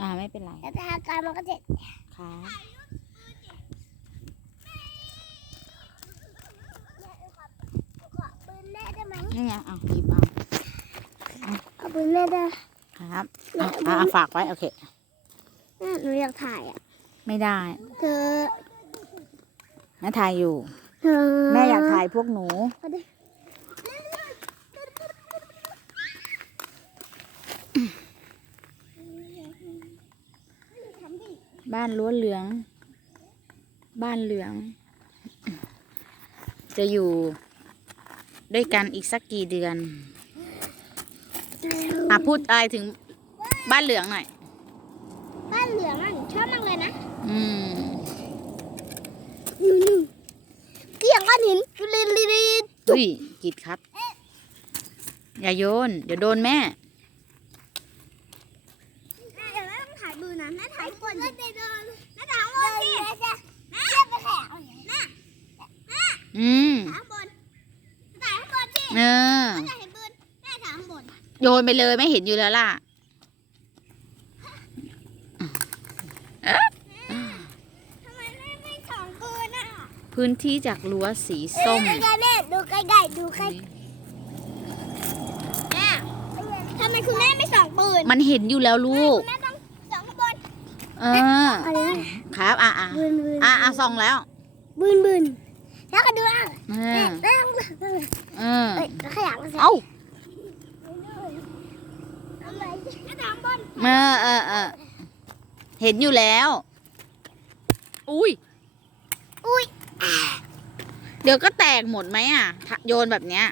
อ่าไม่เป็นไรแล้วถ้าการมันก็จะครับขอปืนแม่ได้ไหมนี่ไงเอาหยิบเอาเอาปืนแม่ได้ครับอะอะอะฝากไว้โอเคแม่หนูอยากถ่ายอะ ไม่ได้เธอแม่ถ่ายอยู่เธอแม่อยากถ่ายพวกหนู บ้านล้วนเหลือง บ้านเหลือง จะอยู่ด้วยกันอีกสักกี่เดือนอะพูดอะไรถึงบ้านเหลืองหน่อย บ้านเหลืองอะหนูชอบมากเลยนะ อืมอยู่หนึ่งเกี่ยงก้อนหินจุลินลีลีอุ้ยกิดครับ อย่าโยน เดี๋ยวโดนแม่ แม่เดี๋ยวแม่ต้องถ่าย มือนะแม่ถ่ายก่อนแม่จะโดนแม่ถ่ายข้างบนสิแม่จะแม่ไปแข่งแม่อืมถ่ายข้างบนถ่ายข้างบนสิเออแม่ถ่ายข้างบนแม่ถ่ายข้างบนโยนไปเลยไม่เห็นอยู่แล้วล่ะทำไมแม่ไม่สองปืนอะพื้นที่จากรั้วสีส้มใกล้ๆแม่ดูใกล้ๆดูใกล้แม่ทำไมคุณแม่ไม่สองปืน มันเห็นอยู่แล้วลูก เออ อะไรนะครับอะอะบืนบืนอะอะส่องแล้วบืนบืนแล้วก็ดูอะเอแม่อแม่ต้องเออเอ้ยขยับมาสิเอ้าทำไมแม่ทางบนเออเออเออเห็นอยู่แล้ว อุ้ย อุ้ย เดี๋ยวก็แตกหมดไหมอะถ้าโยนแบบเนี้ย